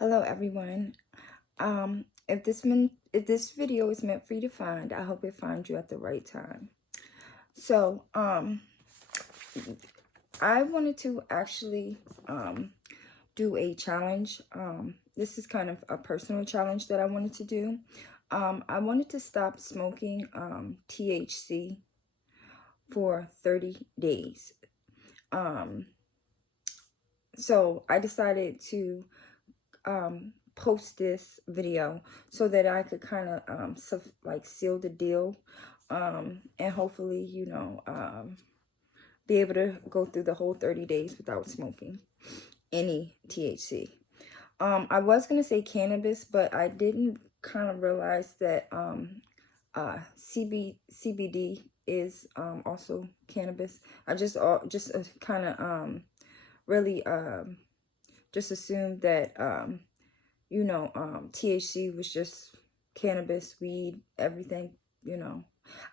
Hello everyone. If this video is meant for you to find, I hope it finds you at the right time. So, I wanted to actually do a challenge. This is kind of a personal challenge that I wanted to do. I wanted to stop smoking THC for 30 days. So I decided to post this video so that I could kind of seal the deal, and hopefully be able to go through the whole 30 days without smoking any THC. I was gonna say cannabis, but I didn't kind of realize that CBD is also cannabis. I just kind of really just assumed that THC was just cannabis, weed, everything.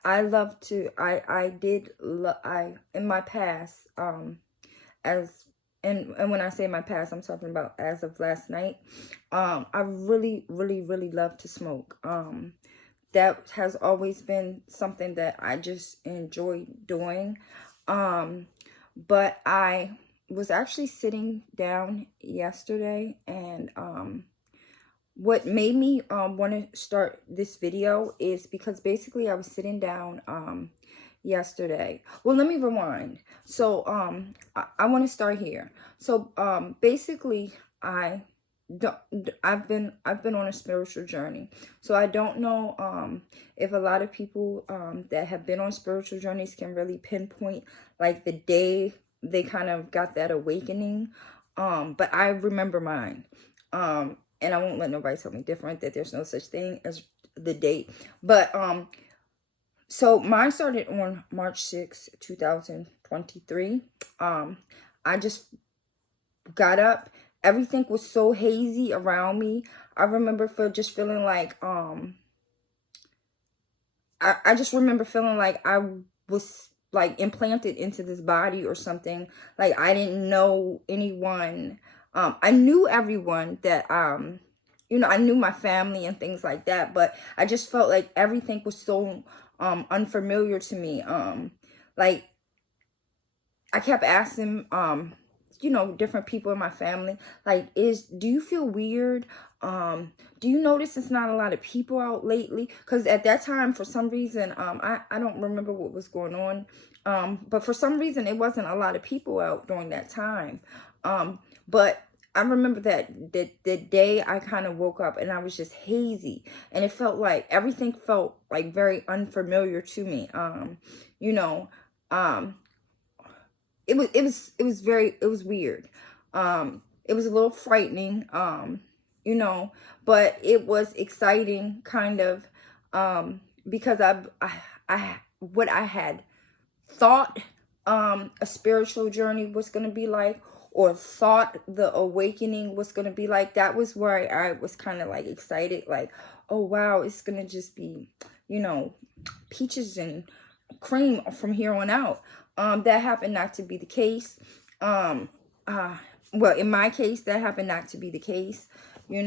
I love to, I, in my past, as, and when I say my past, I'm talking about as of last night, I really, really, really love to smoke. That has always been something that I just enjoy doing. But I was actually sitting down yesterday, and what made me want to start this video is because basically I was sitting down yesterday. Well, let me rewind. So I want to start here. So basically I don't I've been on a spiritual journey. So I don't know if a lot of people that have been on spiritual journeys can really pinpoint like the day they kind of got that awakening. But I remember mine. And I won't let nobody tell me different, that there's no such thing as the date. But so mine started on March 6, 2023. I just got up. Everything was so hazy around me. I remember just feeling like I just remember feeling like I was like implanted into this body or something. Like I didn't know anyone. I knew everyone that I knew my family and things like that, but I just felt like everything was so unfamiliar to me. Like I kept asking different people in my family, like, do you feel weird? Do you notice it's not a lot of people out lately? Because at that time, for some reason, I don't remember what was going on. But for some reason, it wasn't a lot of people out during that time. But I remember that the day I kind of woke up and I was just hazy, and it felt like everything felt like very unfamiliar to me. You know, um, it was weird. It was a little frightening, but it was exciting kind of, because I what I had thought a spiritual journey was going to be like, or thought the awakening was going to be like. That was where I was kind of like excited, like, oh wow, it's going to just be peaches and cream from here on out. That happened not to be the case. Well, in my case, that happened not to be the case. With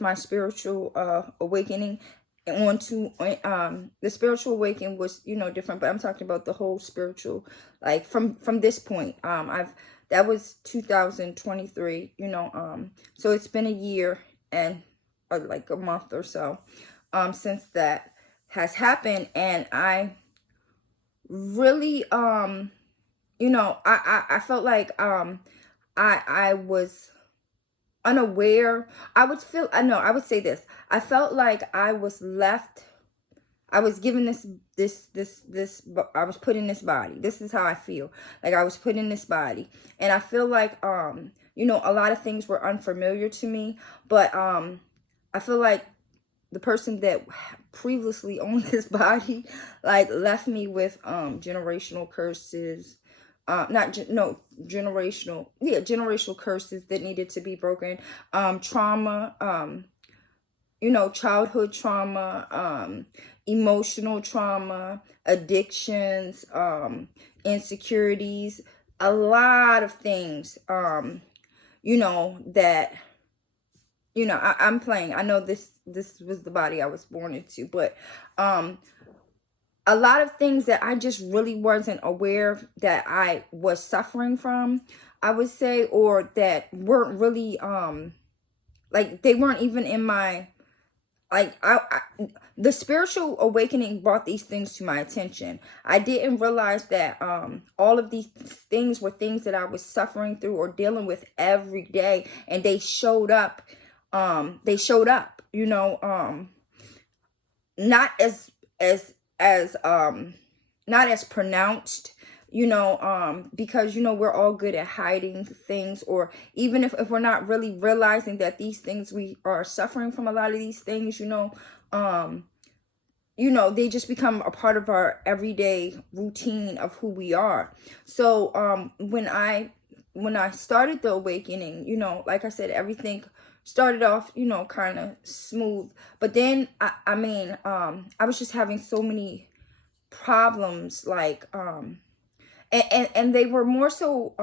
my spiritual awakening, onto the spiritual awakening was different, but I'm talking about the whole spiritual, like from this point. That was 2023. So it's been a year and like a month or so since that has happened, and I really I felt like I was unaware. I would say this. I felt like I was left. I was given I was put in this body. This is how I feel. Like I was put in this body. And I feel like a lot of things were unfamiliar to me, but I feel like the person that previously owned this body like left me with generational curses, not no generational generational curses that needed to be broken, trauma, childhood trauma, emotional trauma, addictions, insecurities, a lot of things, you know, that, you know, I'm playing. I know this was the body I was born into, but a lot of things that I just really wasn't aware that I was suffering from, I would say, or that weren't really like they weren't even in my, like the spiritual awakening brought these things to my attention. I didn't realize that all of these things were things that I was suffering through or dealing with every day, and they showed up. You know, not as not as pronounced, you know, because, you know, we're all good at hiding things, or even if we're not really realizing that these things, we are suffering from a lot of these things, you know, they just become a part of our everyday routine of who we are. So when I started the awakening, you know, like I said, everything started off, you know, kind of smooth, but then I mean, I was just having so many problems, like and they were more so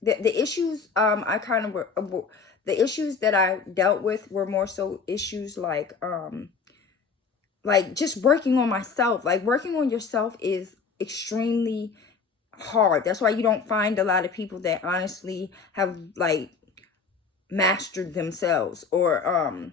the issues, I kind of were the issues that I dealt with were more so issues like just working on myself. Like, working on yourself is extremely hard. That's why you don't find a lot of people that honestly have like mastered themselves, or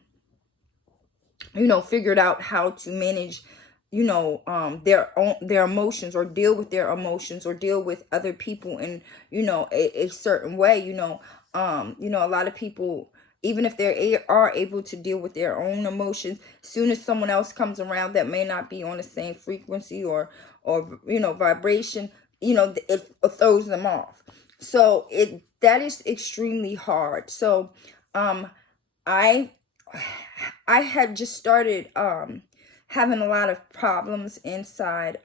you know, figured out how to manage, you know, their emotions, or deal with their emotions, or deal with other people in, you know, a certain way. You know, a lot of people, even if they are able to deal with their own emotions, soon as someone else comes around that may not be on the same frequency, or you know, vibration, you know, it throws them off. So that is extremely hard. So I I had just started having a lot of problems inside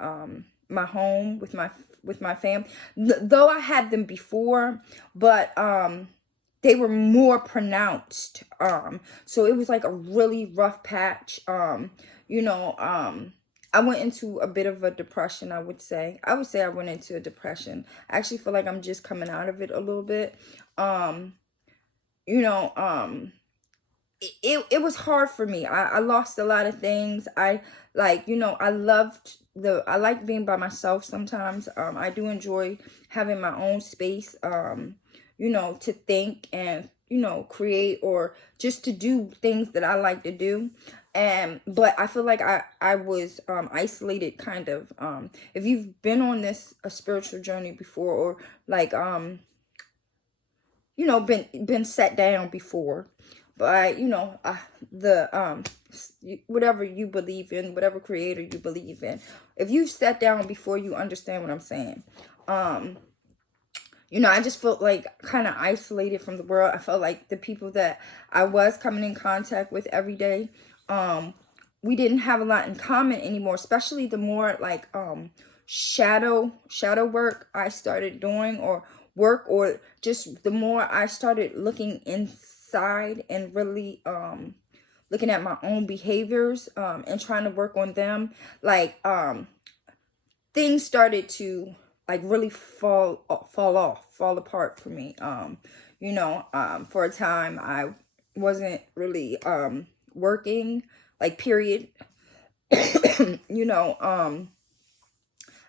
my home with my family. Though I had them before, but they were more pronounced. So it was like a really rough patch. You know, I went into a bit of a depression, I would say. I would say I went into a depression. I actually feel like I'm just coming out of it a little bit. You know, it was hard for me. I lost a lot of things. I like, you know, I like being by myself sometimes. I do enjoy having my own space, you know, to think and, you know, create, or just to do things that I like to do. And but I feel like I was isolated, kind of. If you've been on a spiritual journey before, or like you know, been set down before by, you know, the whatever you believe in, whatever creator you believe in, if you sat down before, you understand what I'm saying. You know, I just felt like kind of isolated from the world. I felt like the people that I was coming in contact with every day, we didn't have a lot in common anymore, especially the more like shadow work I started doing, or work, or just the more I started looking inside and really looking at my own behaviors, and trying to work on them. Like things started to like really fall apart for me. You know, for a time I wasn't really working, like, period. You know,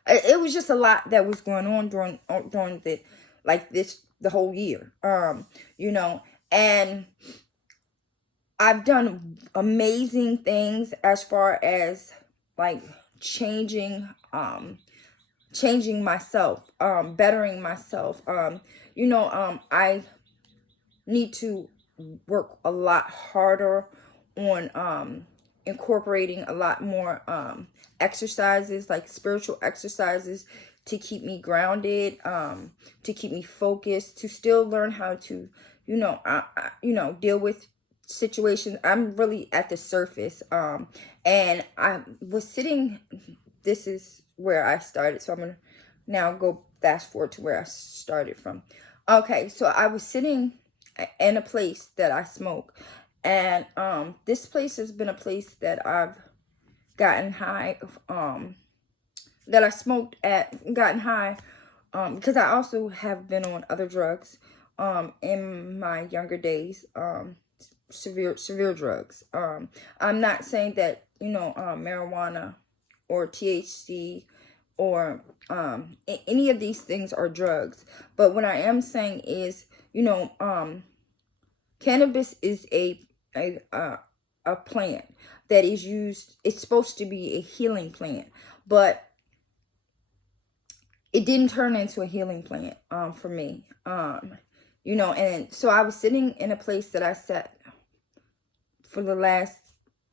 it was just a lot that was going on during the whole year. You know, and I've done amazing things as far as like changing myself, bettering myself. You know, I need to work a lot harder on incorporating a lot more exercises, like spiritual exercises, to keep me grounded, to keep me focused, to still learn how to, you know, deal with situations. I'm really at the surface, and I was sitting. This is where I started, so I'm gonna now go fast forward to where I started from. Okay, so I was sitting in a place that I smoke, and this place has been a place that I've gotten high, that I smoked at, gotten high, because I also have been on other drugs, in my younger days, severe drugs. I'm not saying that, marijuana or THC or any of these things are drugs, but what I am saying is, cannabis is a plant that is used. It's supposed to be a healing plant, but it didn't turn into a healing plant for me. And so I was sitting in a place that I sat for the longest,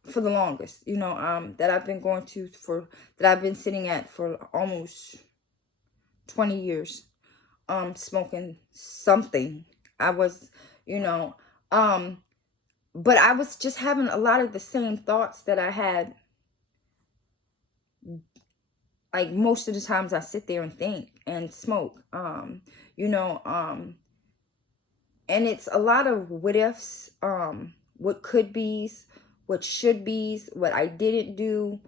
that I've been going to that I've been sitting at for almost 20 years, smoking something. I was, but I was just having a lot of the same thoughts that I had. Like most of the times I sit there and think and smoke, and it's a lot of what ifs, what could be's, what should be's, what I didn't do,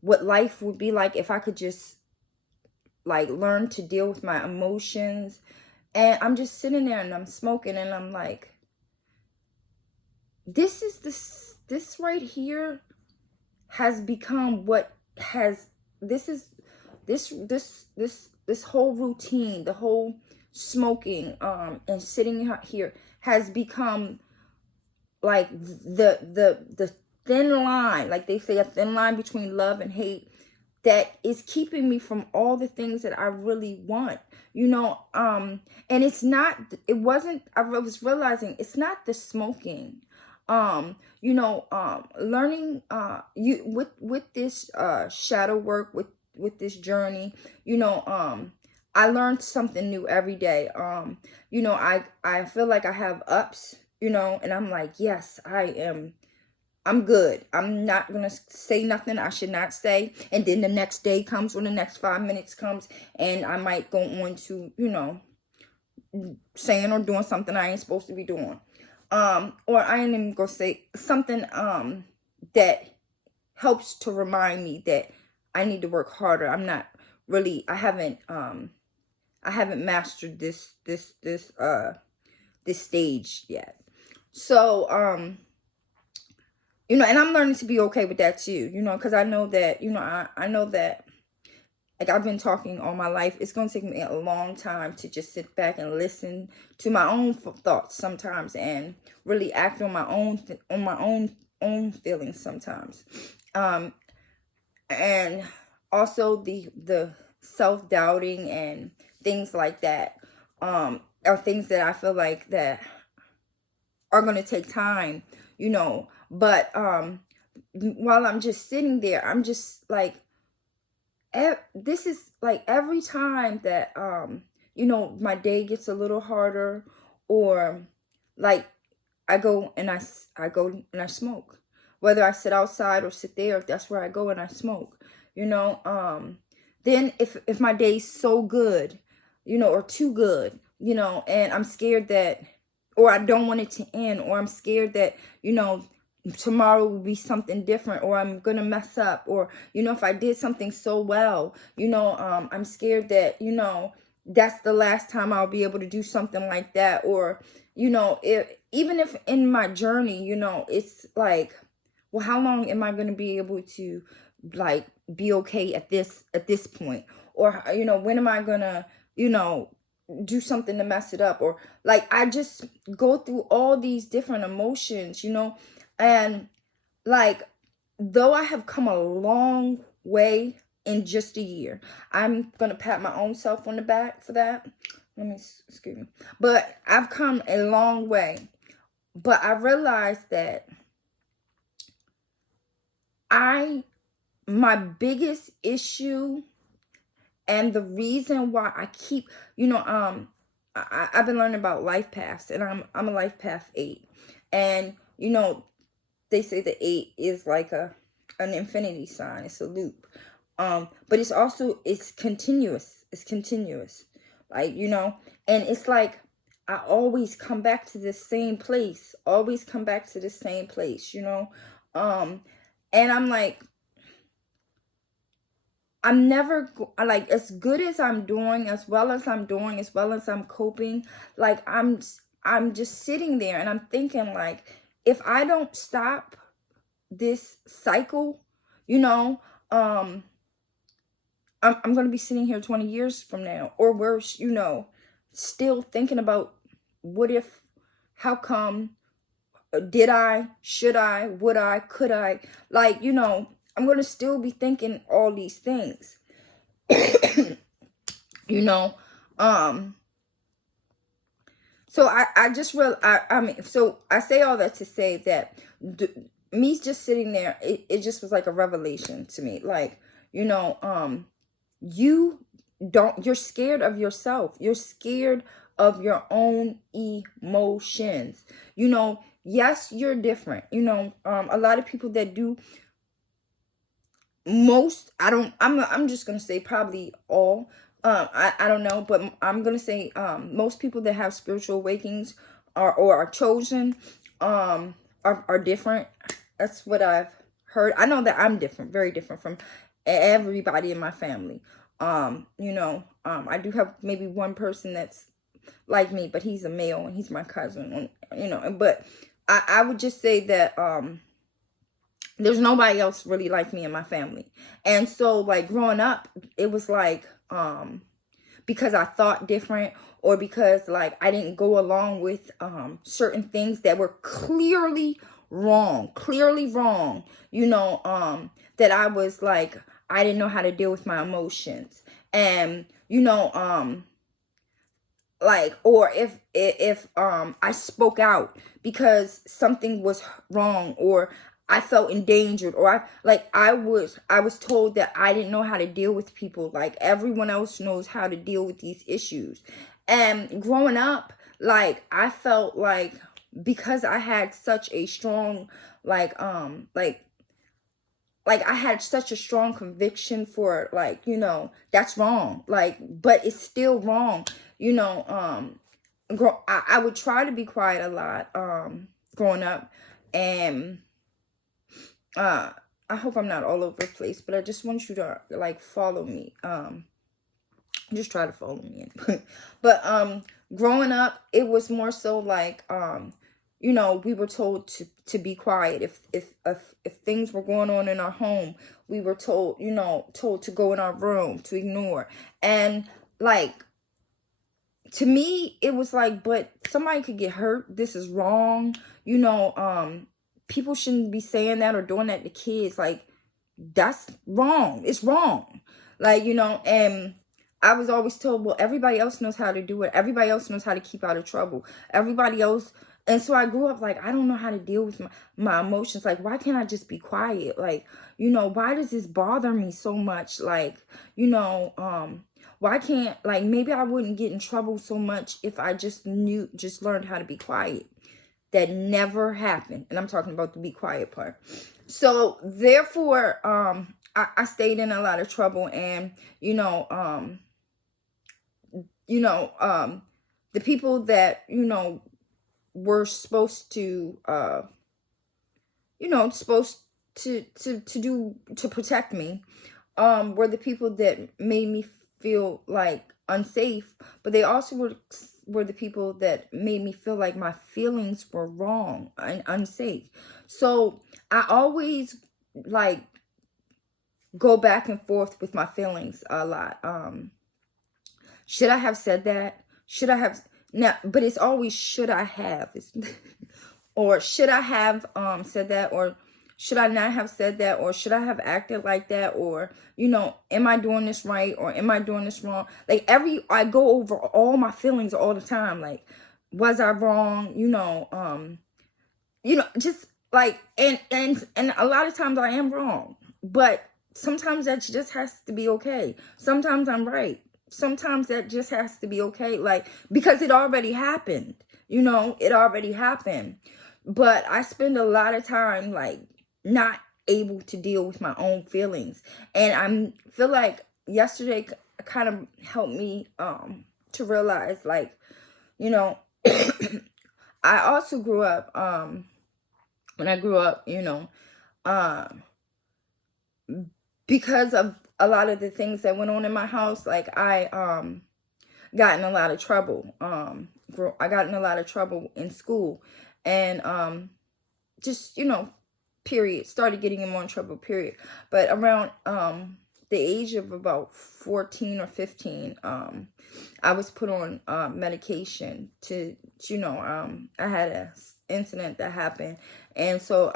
what life would be like if I could just like learn to deal with my emotions. And I'm just sitting there and I'm smoking and I'm like, this right here has become what has this whole routine, the whole smoking and sitting here has become like the thin line, like they say, a thin line between love and hate, that is keeping me from all the things that I really want, and I was realizing it's not the smoking, learning you with this shadow work, with this journey, I learned something new every day. I feel like I have ups, and I'm like, yes, I'm good. I'm not going to say nothing I should not say. And then the next day comes, or the next 5 minutes comes, and I might go on to, saying or doing something I ain't supposed to be doing. Or I ain't even going to say something that helps to remind me that I need to work harder. I haven't mastered this stage yet. So, and I'm learning to be okay with that too, because I know that, I know that, like, I've been talking all my life. It's going to take me a long time to just sit back and listen to my own thoughts sometimes, and really act on my own feelings sometimes. And also the self-doubting and things like that, are things that I feel like that are going to take time, but while I'm just sitting there, I'm just like, this is like every time that my day gets a little harder, or like I go and I smoke, whether I sit outside or sit there, that's where I go and I smoke, then if my day's so good, or too good, and I'm scared that, or I don't want it to end, or I'm scared that, tomorrow will be something different, or I'm gonna mess up, or if I did something so well, I'm scared that that's the last time I'll be able to do something like that, or even if in my journey, it's like, well, how long am I gonna be able to like be okay at this point, or when am I gonna do something to mess it up, or like I just go through all these different emotions, and like, though I have come a long way in just a year, I'm gonna pat my own self on the back for that. Excuse me, but I've come a long way. But I realized that my biggest issue, and the reason why I keep, I've been learning about life paths, and I'm a life path 8, and they say the 8 is like an infinity sign. It's a loop, but it's continuous. It's continuous, like and it's like I always come back to the same place. Always come back to the same place, and I'm like, I'm never like, as good as I'm doing, as well as I'm doing, as well as I'm coping, like I'm just sitting there and I'm thinking, like, if I don't stop this cycle, you know, I'm going to be sitting here 20 years from now, or worse, you know, still thinking about what if, how come, did I, should I, would I, could I, like, you know, I'm going to still be thinking all these things. You know, so I just real I mean, so I say all that to say that me just sitting there, it just was like a revelation to me. Like, you know, you you're scared of yourself. You're scared of your own emotions. You know, yes, you're different. You know, a lot of people that do, most, I'm just gonna say probably all, I don't know, but I'm gonna say most people that have spiritual awakenings or are chosen are different. That's what I've heard. I know that I'm different, very different from everybody in my family. You know, I do have maybe one person that's like me, but he's a male and he's my cousin, and you know, but I would just say that there's nobody else really like me in my family. And so, like, growing up, it was like, because I thought different, or because, like, I didn't go along with certain things that were clearly wrong, you know, that I was like, I didn't know how to deal with my emotions. And, you know, like, or if I spoke out because something was wrong, or I felt endangered, or I was told that I didn't know how to deal with people like everyone else knows how to deal with these issues. And growing up, like, I felt like, because I had such a strong, like I had such a strong conviction for, like, you know, that's wrong, like, but it's still wrong, you know. I would try to be quiet a lot growing up. And I hope I'm not all over the place, but I just want you to, like, follow me. Just try to follow me. But growing up, it was more so like, you know, we were told to be quiet. If things were going on in our home, we were told, you know, told to go in our room, to ignore. And, like, to me, it was like, but somebody could get hurt. This is wrong. You know, people shouldn't be saying that or doing that to kids. Like, that's wrong. It's wrong. Like, you know, and I was always told, well, everybody else knows how to do it. Everybody else knows how to keep out of trouble. Everybody else. And so I grew up like, I don't know how to deal with my emotions. Like, why can't I just be quiet? Like, you know, why does this bother me so much? Like, you know, why can't, like, maybe I wouldn't get in trouble so much if I just learned how to be quiet. That never happened. And I'm talking about the be quiet part. So therefore, I stayed in a lot of trouble. And, you know, the people that, you know, were supposed to, you know, supposed to protect me, were the people that made me feel like unsafe, but they also were the people that made me feel like my feelings were wrong and unsafe. So I always, like, go back and forth with my feelings a lot. Should I have said that? Should I have now? But it's always should I have, or should I have said that, or should I not have said that, or should I have acted like that, or, you know, am I doing this right, or am I doing this wrong? Like, I go over all my feelings all the time. Like, was I wrong? You know, just like, and a lot of times I am wrong, but sometimes that just has to be okay. Sometimes I'm right. Sometimes that just has to be okay. Like, because it already happened, you know, it already happened. But I spend a lot of time, like, not able to deal with my own feelings. And I feel like yesterday kind of helped me to realize, like, you know, I also grew up, when I grew up, you know, because of a lot of the things that went on in my house, like I got in a lot of trouble. I got in a lot of trouble in school, and just, period, started getting in more trouble, period. But around the age of about 14 or 15, I was put on medication to, I had an incident that happened, and so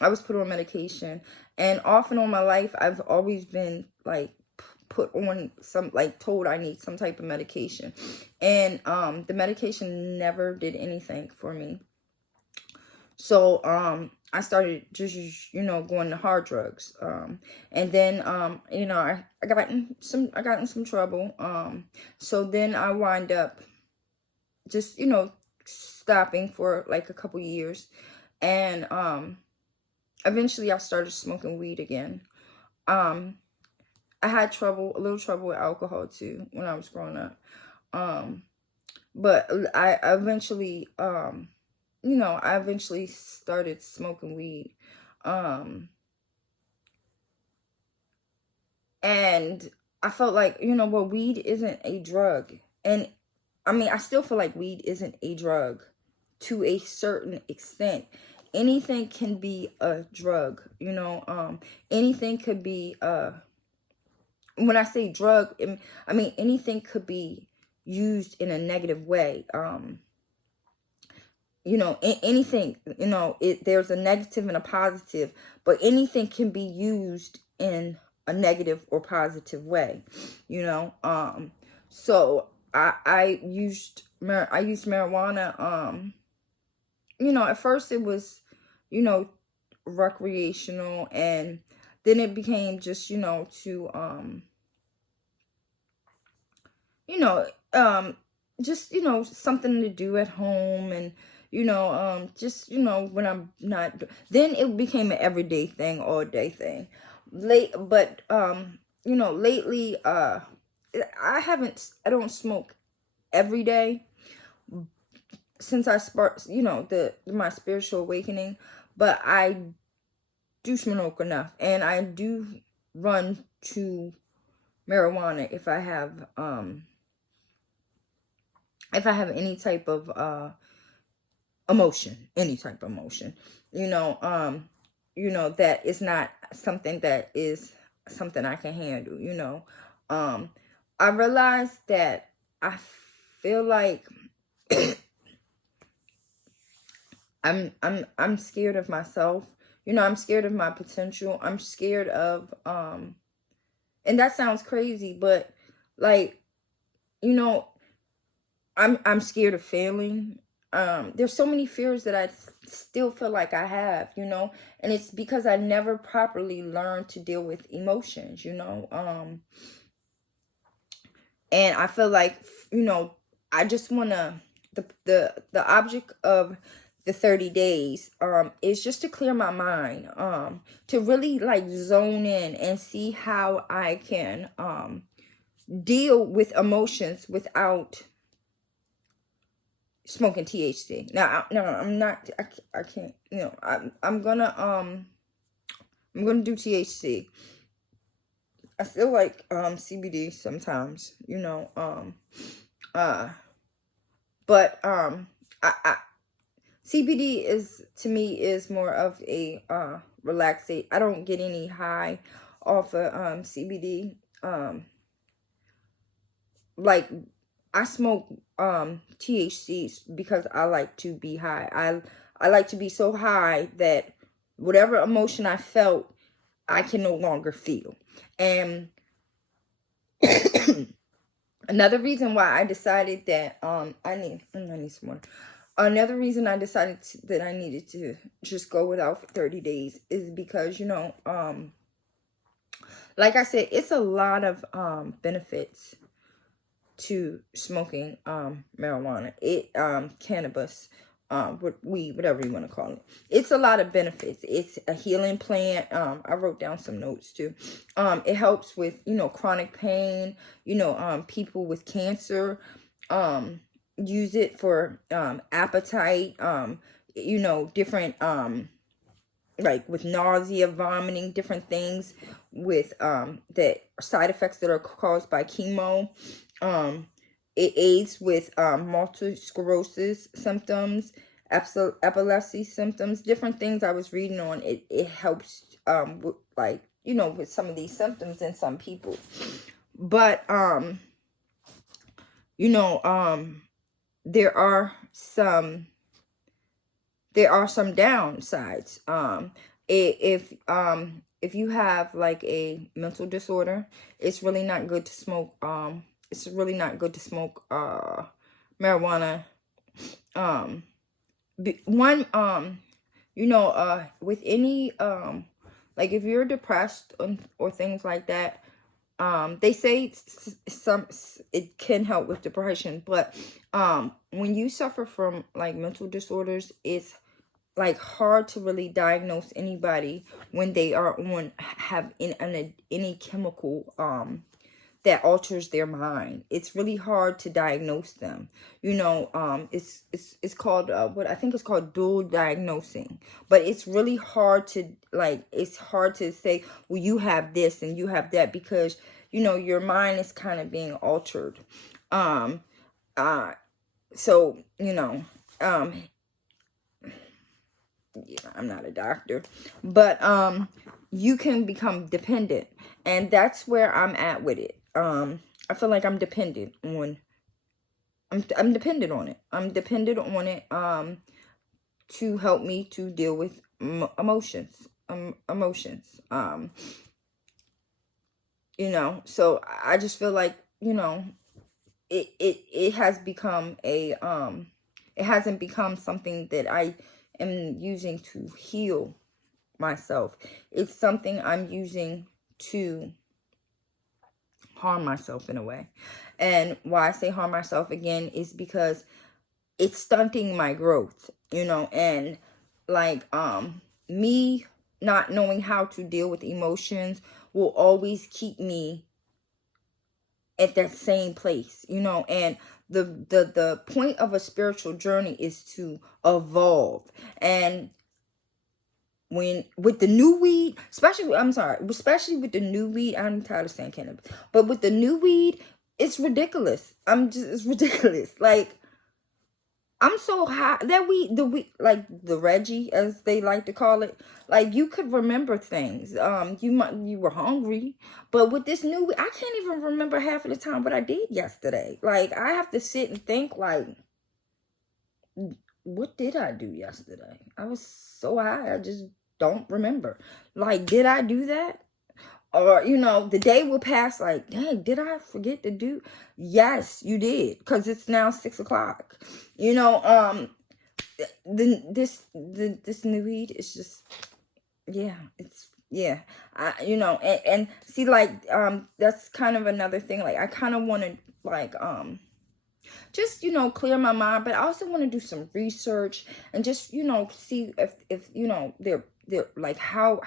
I was put on medication, and off and on my life, I've always been like put on some, like, told I need some type of medication, and the medication never did anything for me. So I started just, going to hard drugs, and then I got in some trouble, so then I wind up just, stopping for like a couple years, and eventually I started smoking weed again. I had a little trouble with alcohol too when I was growing up. But I eventually, I eventually started smoking weed. And I felt like, well, weed isn't a drug. And I mean, I still feel like weed isn't a drug to a certain extent. Anything can be a drug, anything could be, when I say drug, I mean, anything could be used in a negative way. Anything, there's a negative and a positive, but anything can be used in a negative or positive way, so I used marijuana. At first it was, recreational, and then it became just, to just, something to do at home, and just, when I'm not, then it became an everyday thing, all day thing. Lately, I don't smoke every day since I sparked, my spiritual awakening, but I do smoke enough, and I do run to marijuana if I have any type of emotion, that is not something that is something I can handle. I realized that I feel like I'm scared of myself. I'm scared of my potential. I'm scared of and that sounds crazy, but like, I'm scared of failing. There's so many fears that I still feel like I have, and it's because I never properly learned to deal with emotions, and I feel like, I just want to, the object of the 30 days is just to clear my mind, to really like zone in and see how I can deal with emotions without smoking THC. Now, no, I'm not. I can't. I'm gonna do THC. I still like CBD sometimes. But CBD is more of a relaxate. I don't get any high off of CBD. Like, I smoke THC because I like to be high. I like to be so high that whatever emotion I felt, I can no longer feel. And another reason why I decided that I need some more. Another reason I decided that I needed to just go without for 30 days is because, like I said, it's a lot of benefits to smoking marijuana, cannabis, weed, whatever you want to call it. It's a lot of benefits. It's a healing plant. I wrote down some notes too. It helps with, chronic pain, people with cancer use it for appetite, different like with nausea, vomiting, different things with the side effects that are caused by chemo. Um, it aids with multiple sclerosis symptoms, epilepsy symptoms, different things I was reading on. It helps with, like, with some of these symptoms in some people. But there are some downsides. If you have like a mental disorder, it's really not good to smoke. It's really not good to smoke marijuana. One with any like if you're depressed or things like that, they say it can help with depression, but when you suffer from like mental disorders, it's like hard to really diagnose anybody when they are on have any chemical that alters their mind. It's really hard to diagnose them. It's called what I think it's called dual diagnosing. But it's really hard to say, well, you have this and you have that, because your mind is kind of being altered. Um so I'm not a doctor, but you can become dependent, and that's where I'm at with it. I feel like I'm dependent on I'm dependent on it. I'm dependent on it to help me to deal with emotions. So I just feel like, it has become it hasn't become something that I am using to heal myself. It's something I'm using to harm myself in a way. And why I say harm myself again is because it's stunting my growth, and like me not knowing how to deal with emotions will always keep me at that same place, and the point of a spiritual journey is to evolve. And with the new weed, especially with the new weed, I'm tired of saying cannabis, but with the new weed, it's ridiculous. It's ridiculous. Like, I'm so high that the weed, like the Reggie, as they like to call it, like you could remember things. You were hungry, but with this new weed, I can't even remember half of the time what I did yesterday. Like, I have to sit and think, like, what did I do yesterday? I was so high, I just don't remember. Like, did I do that? Or, the day will pass like, dang, did I forget to do? Yes, you did, because it's now 6:00. This new weed is just, yeah, it's, yeah. And see, like, that's kind of another thing. Like, I kind of want to, like, just clear my mind, but I also want to do some research and just see if they're like how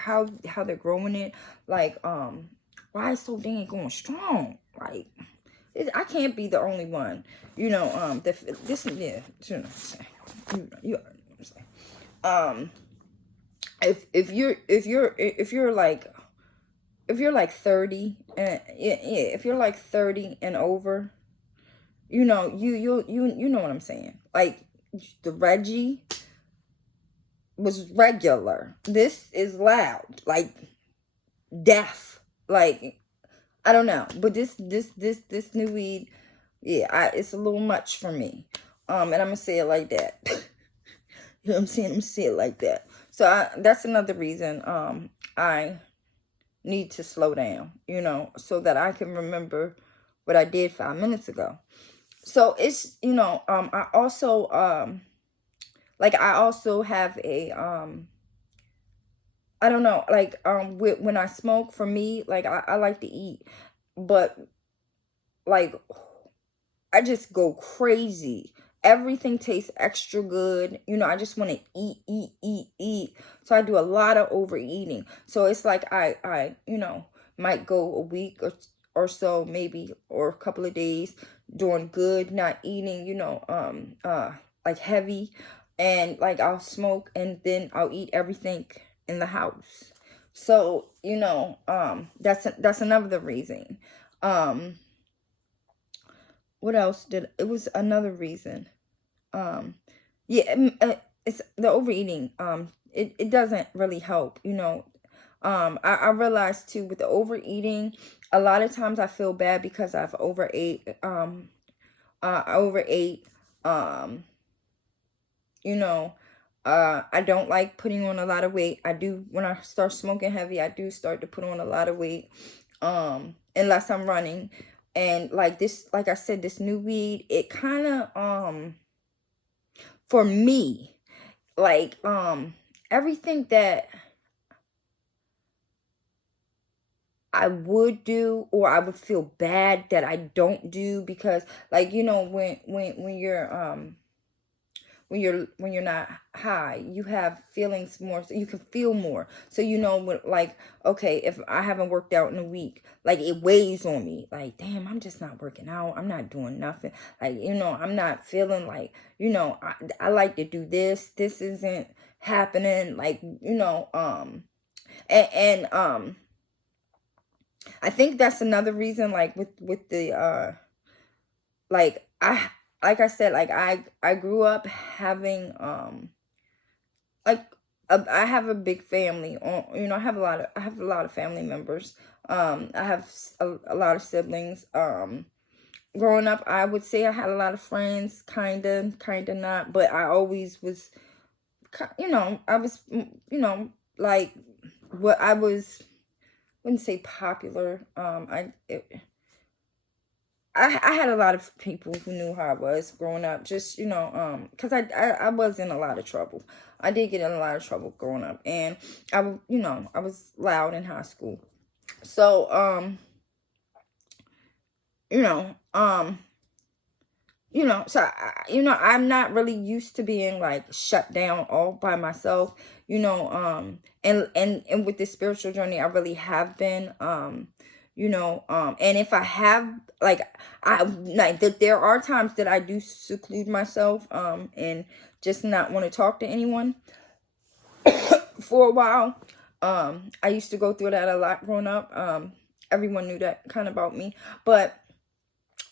they're growing it, like why it's so dang going strong. Like, I can't be the only one, this, yeah, you know what I'm saying. You know what I'm saying. If you're like 30, and yeah, if you're like 30 and over, you know what I'm saying. Like, the Reggie was regular. This is loud, like death. Like, I don't know, but this new weed, yeah, it's a little much for me. And I'm gonna say it like that. You know what I'm saying? I'm gonna say it like that. So that's another reason I need to slow down, so that I can remember what I did 5 minutes ago. So it's, I also I also have a I don't know, like when I smoke, for me, like I like to eat, but like I just go crazy. Everything tastes extra good. I just want to eat, eat, eat, eat. So I do a lot of overeating. So it's like I might go a week or so, maybe, or a couple of days doing good, not eating, like heavy, and like I'll smoke and then I'll eat everything in the house. So, that's another reason. Um, what else did, it was another reason. Um, yeah, it's the overeating. It doesn't really help, I realized too with the overeating, a lot of times I feel bad because I've overate, I overate, um, you know, I don't like putting on a lot of weight. I do, when I start smoking heavy, I do start to put on a lot of weight, unless I'm running. And like this, like I said, this new weed, it kind of, for me, like, everything that I would do, or I would feel bad that I don't do, because like, when you're not high, you have feelings more, so you can feel more. So like, okay, if I haven't worked out in a week, like it weighs on me, like, damn, I'm just not working out, I'm not doing nothing, like, I'm not feeling like, I like to do this isn't happening, like, and I think that's another reason, like with the like like I said, like I grew up having, like, I have a big family. I have a lot of family members. I have a lot of siblings. Growing up, I would say I had a lot of friends, kinda not, but I always was, I was, like, what I was, wouldn't say popular. I had a lot of people who knew how I was growing up, just, because I was in a lot of trouble. I did get in a lot of trouble growing up, and I was loud in high school. So, you know, um, I'm not really used to being like shut down all by myself, and with this spiritual journey, I really have been, and if I have, like, I like that, there are times that I do seclude myself, and just not want to talk to anyone for a while. I used to go through that a lot growing up. Everyone knew that kind of about me, but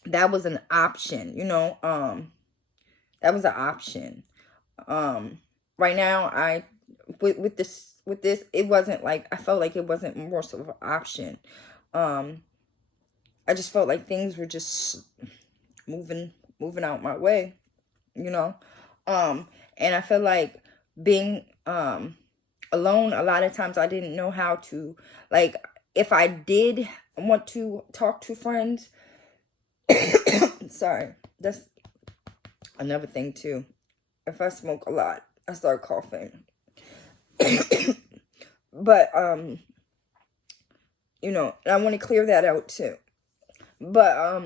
that was an option, that was an option. Right now, with this, it wasn't like, I felt like it wasn't more so of an option. Um, I just felt like things were just moving out my way, you know. And I feel like being alone, a lot of times I didn't know how to, like, if I did want to talk to friends, sorry, that's another thing too. If I smoke a lot, I start coughing. But I want to clear that out too. But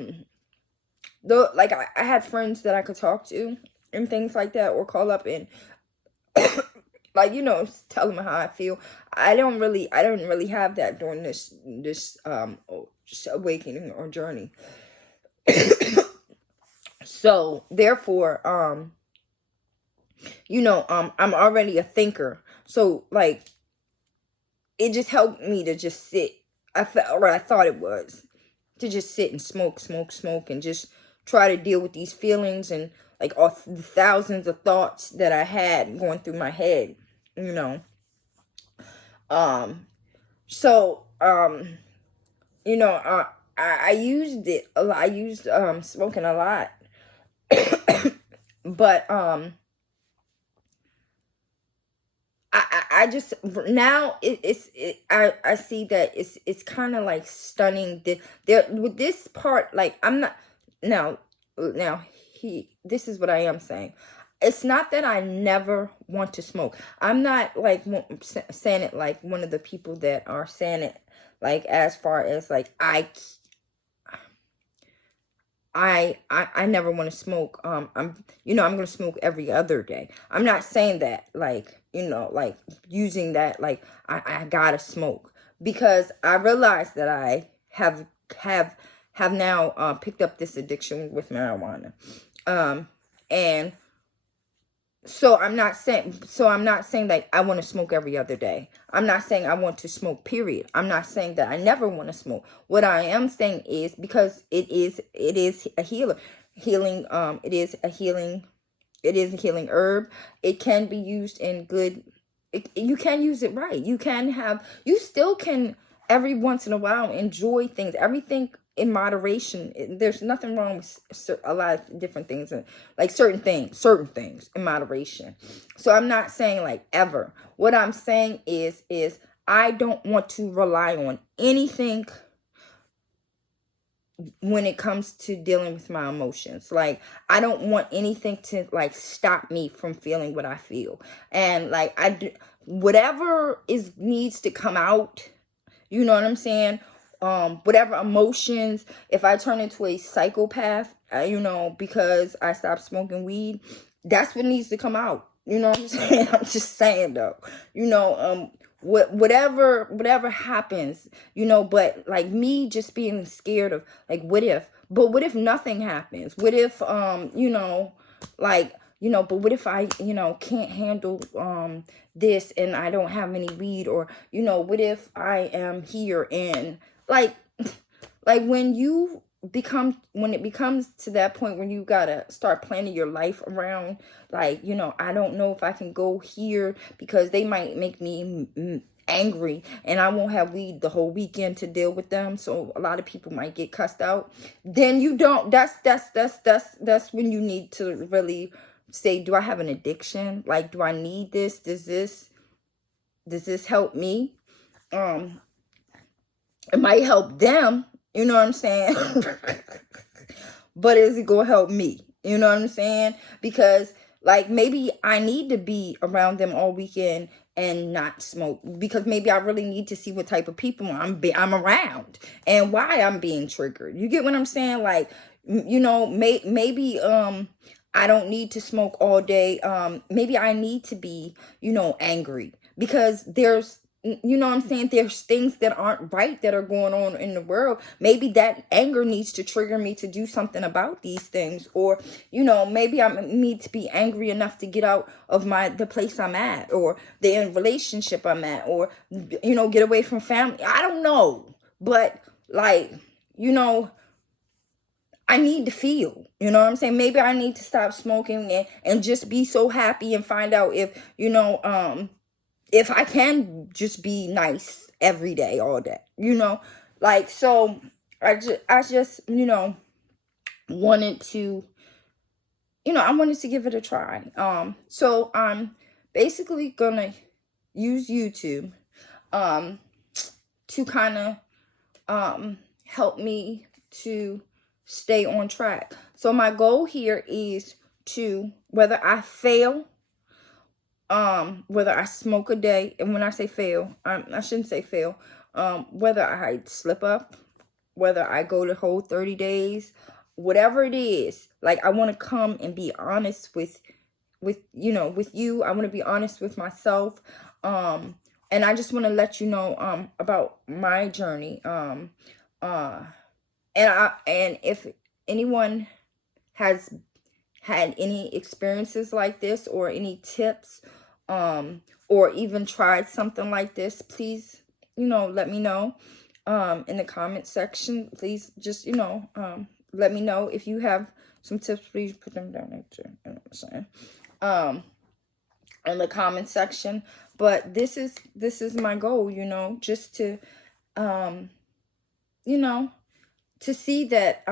though, like, I had friends that I could talk to and things like that, or call up and like, tell them how I feel. I don't really have that during this awakening or journey. So therefore, I'm already a thinker. So like, it just helped me to just sit. I thought it was to just sit and smoke, and just try to deal with these feelings and like all the thousands of thoughts that I had going through my head, So, I used it a lot. I used smoking a lot, but I just now I see that it's kind of like stunning that there with this part, like, I'm not now this is what I am saying. It's not that I never want to smoke. I'm not like saying it like one of the people that are saying it, like, as far as like I never want to smoke. I'm gonna smoke every other day. I'm not saying that like, like using that like I gotta smoke, because I realize that I have now picked up this addiction with marijuana. And I'm not saying like I want to smoke every other day. I'm not saying I want to smoke, period. I'm not saying that I never want to smoke. What I am saying is, because it is a healing, it is a healing herb. It can be used in good, you can use it right. You still can every once in a while enjoy things, everything in moderation. There's nothing wrong with a lot of different things, and like certain things in moderation. So I'm not saying like ever. What I'm saying is I don't want to rely on anything when it comes to dealing with my emotions. Like, I don't want anything to like stop me from feeling what I feel. And like, I do whatever is needs to come out, you know what I'm saying? Whatever emotions, if I turn into a psychopath, because I stopped smoking weed, that's what needs to come out. You know what I'm saying? I'm just saying though. Whatever happens, but like me just being scared of like what if nothing happens? What if like but what if I can't handle this and I don't have any weed, or what if I am here and like like when it becomes to that point when you gotta start planning your life around, like, I don't know if I can go here because they might make me angry and I won't have weed the whole weekend to deal with them, so a lot of people might get cussed out. Then you don't that's when you need to really say, do I have an addiction? Like, do I need this? Does this help me? It might help them, you know what I'm saying? But is it gonna help me? You know what I'm saying? Because like maybe I need to be around them all weekend and not smoke, because maybe I really need to see what type of people I'm around and why I'm being triggered. You get what I'm saying? Like, maybe I don't need to smoke all day. Maybe I need to be, angry, because you know what I'm saying, there's things that aren't right that are going on in the world. Maybe that anger needs to trigger me to do something about these things. Or maybe I need to be angry enough to get out of the place I'm at, or the relationship I'm at, or get away from family. I don't know, but like, I need to feel, you know what I'm saying? Maybe I need to stop smoking and just be so happy and find out if I can just be nice every day, all day, like, so I just wanted to, I wanted to give it a try. So I'm basically gonna use YouTube, to kind of, help me to stay on track. So my goal here is to, whether I fail, whether I smoke a day, and when I say fail, I shouldn't say fail, whether I slip up, whether I go the whole 30 days, whatever it is, like, I want to come and be honest with you. I want to be honest with myself. And I just want to let you know about my journey. And if anyone has had any experiences like this, or any tips, or even tried something like this, please, let me know in the comment section. Please just, let me know if you have some tips. Please put them down there too, you know what I'm saying, in the comment section. But this is my goal, just to to see that,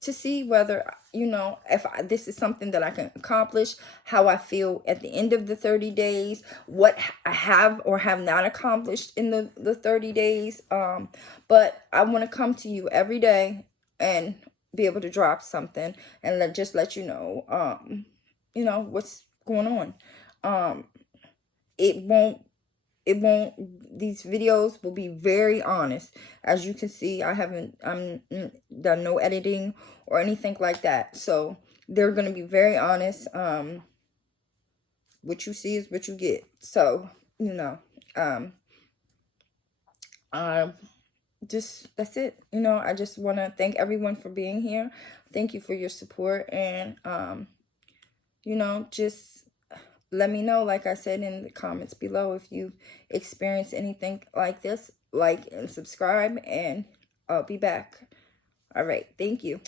to see whether, if this is something that I can accomplish, how I feel at the end of the 30 days, what I have or have not accomplished in the 30 days. But I want to come to you every day and be able to drop something and let you know, what's going on. It won't these videos will be very honest. As you can see, I'm done no editing or anything like that, so they're going to be very honest. What you see is what you get. So just, that's it. I just want to thank everyone for being here. Thank you for your support, and just let me know, like I said, in the comments below, if you experience anything like this. Like and subscribe, and I'll be back. All right, thank you.